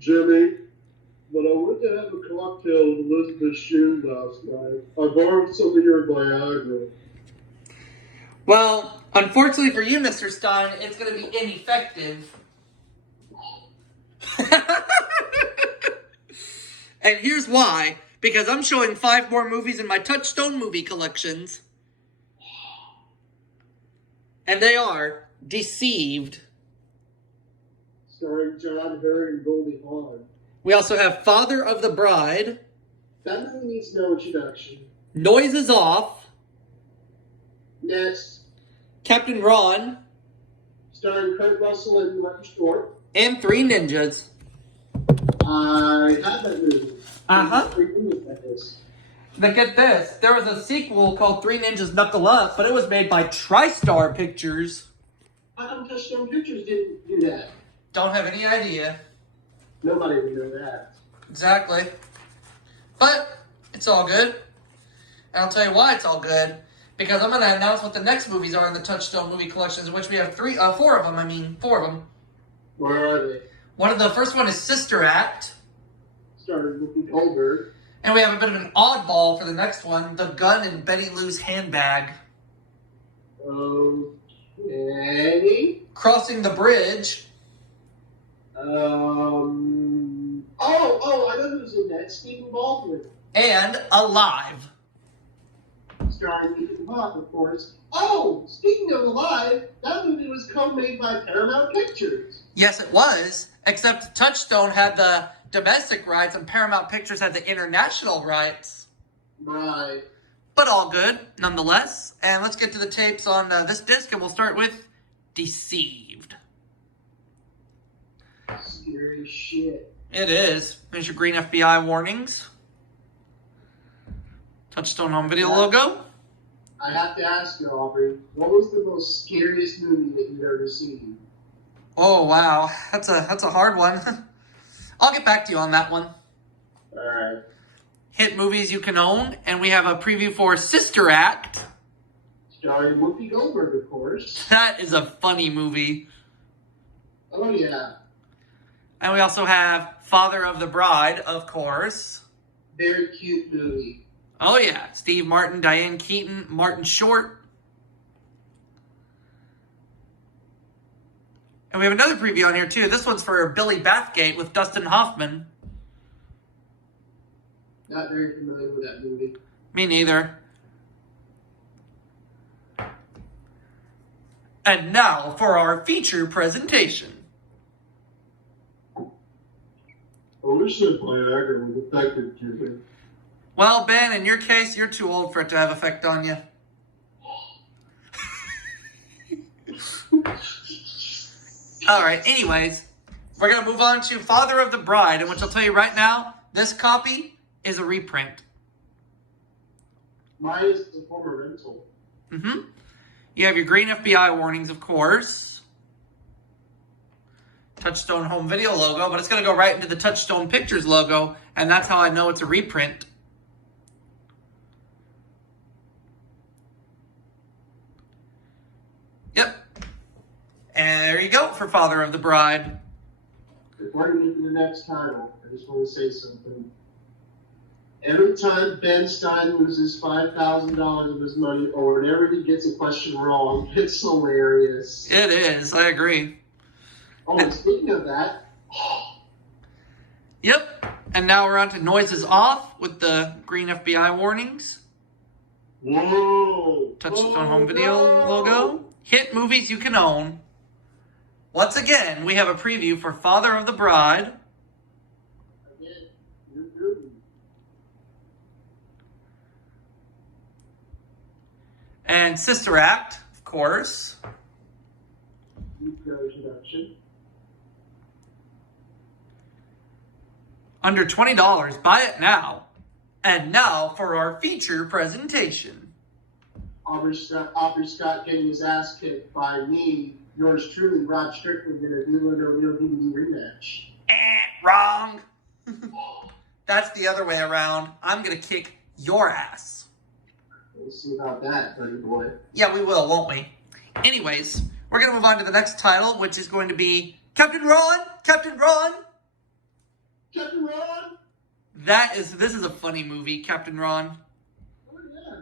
Jimmy, when I went to have a cocktail with Elizabeth Shue last night, I borrowed some of your Viagra. Well, unfortunately for you, Mr. Stein, it's going to be ineffective. And here's why. Because I'm showing 5 more movies in my Touchstone movie collections. And they are Deceived. Starring John Harry and Goldie Hawn. We also have Father of the Bride. That movie needs no introduction. Noises Off. Next. Captain Ron. Starring Kurt Russell and Martin Short. And Three Ninjas. I had that movie. Uh-huh. Like this. But get this. There was a sequel called Three Ninjas Knuckle Up, but it was made by TriStar Pictures. How come Touchstone Pictures didn't do that? Don't have any idea. Nobody would know that. Exactly. But it's all good. And I'll tell you why it's all good. Because I'm going to announce what the next movies are in the Touchstone movie collections, in which we have 4 of them. 4 of them. Where are they? The first one is Sister Act. Started Whoopi Goldberg. And we have a bit of an oddball for the next one, The Gun in Betty Lou's Handbag. Okay. Crossing the Bridge. I know who's in that. Stephen Baldwin. And Alive. Starring Ethan Hawke, of course. Oh, speaking of Alive, that movie was co-made by Paramount Pictures. Yes, it was. Except Touchstone had the domestic rights and Paramount Pictures had the international rights. Right. But all good, nonetheless. And let's get to the tapes on this disc, and we'll start with Deceived. Scary shit. It is. There's your green FBI warnings. Touchstone home video logo. I have to ask you, Aubrey, what was the most scariest movie that you've ever seen? Oh, wow. That's a hard one. I'll get back to you on that one. All right. Hit movies you can own, and we have a preview for Sister Act. Starring Whoopi Goldberg, of course. That is a funny movie. Oh, yeah. And we also have Father of the Bride, of course. Very cute movie. Oh, yeah. Steve Martin, Diane Keaton, Martin Short. And we have another preview on here, too. This one's for Billy Bathgate with Dustin Hoffman. Not very familiar with that movie. Me neither. And now for our feature presentation. I wish that Viagra was effective, Jimmy. Well, Ben, in your case, you're too old for it to have effect on you. All right, anyways, we're going to move on to Father of the Bride, and which I'll tell you right now, this copy is a reprint. Mine is the former rental. Mm-hmm. You have your green FBI warnings, of course. Touchstone home video logo, but it's going to go right into the Touchstone Pictures logo, and that's how I know it's a reprint. Yep. And there you go for Father of the Bride. Before we get to the next title, I just want to say something. Every time Ben Stein loses $5,000 of his money, or whenever he gets a question wrong, it's hilarious. It is. I agree. Oh, and speaking of that, Yep. And now we're on to Noises Off with the green FBI warnings. whoa! Touchstone home video logo. Hit movies you can own. Once again, we have a preview for Father of the Bride. Again, you're good. And Sister Act, of course. No introduction. Under $20. Buy it now. And now for our feature presentation. Aubrey Scott getting his ass kicked by me, yours truly, Rod Strickland, in a Blue O'Neill DVD rematch. Wrong. That's the other way around. I'm going to kick your ass. We'll see about that, buddy boy. Yeah, we will, won't we? Anyways, we're going to move on to the next title, which is going to be Captain Ron! Captain Ron! Captain Ron. This is a funny movie, Captain Ron. Oh yeah.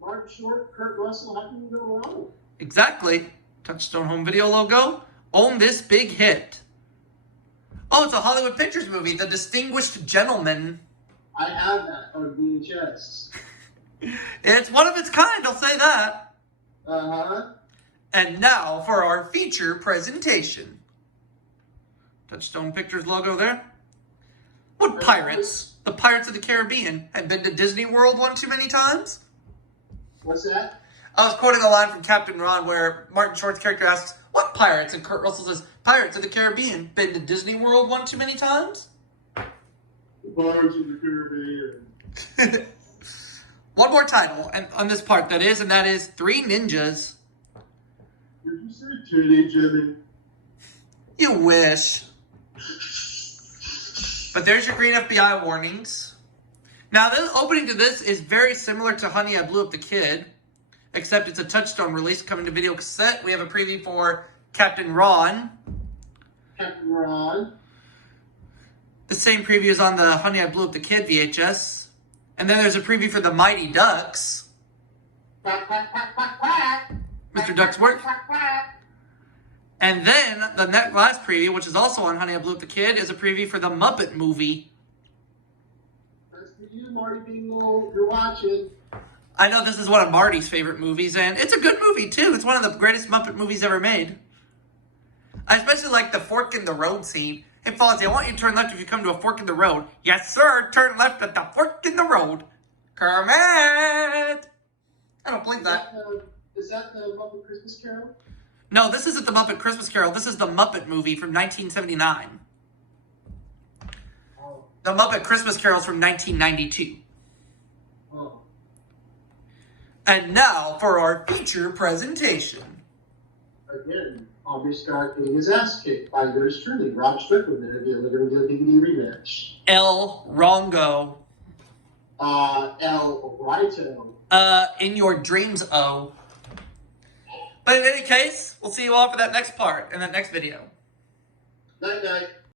Martin Short, Kurt Russell. How can you go wrong? Exactly. Touchstone home video logo. Own this big hit. Oh, it's a Hollywood Pictures movie, The Distinguished Gentleman. I have that on VHS. It's one of its kind, I'll say that. Uh-huh. And now for our feature presentation. Touchstone Pictures logo there. What pirates? The Pirates of the Caribbean have been to Disney World one too many times? What's that? I was quoting a line from Captain Ron where Martin Short's character asks, what pirates? And Kurt Russell says, Pirates of the Caribbean. Been to Disney World one too many times? Pirates of the Caribbean. One more title and on this part, that is Three Ninjas. Did you say titty, Jimmy? You wish. But there's your green FBI warnings. Now, the opening to this is very similar to Honey, I Blew Up the Kid, except it's a Touchstone release coming to video cassette. We have a preview for Captain Ron. Captain Ron. The same preview is on the Honey, I Blew Up the Kid VHS. And then there's a preview for the Mighty Ducks. Quack, quack, quack, quack, quack. Mr. Ducksworth. Quack, quack. And then the last preview, which is also on Honey, I Blew Up the Kid, is a preview for the Muppet movie. That's for you, Marty Bingo. You're watching. I know this is one of Marty's favorite movies, and it's a good movie, too. It's one of the greatest Muppet movies ever made. I especially like the fork in the road scene. Hey, Fozzie, I want you to turn left if you come to a fork in the road. Yes, sir. Turn left at the fork in the road. Kermit! I don't believe that. Is that the Muppet Christmas Carol? No, this isn't the Muppet Christmas Carol. This is the Muppet movie from 1979. Oh. The Muppet Christmas Carol's from 1992. Oh. And now for our feature presentation. Again, August Scott getting his ass kicked by yours truly, Rob Strickland, and again, they're going to do a DVD rematch. El Rongo. El Rito. In your dreams, oh. But in any case, we'll see you all for that next part in that next video. Night, night.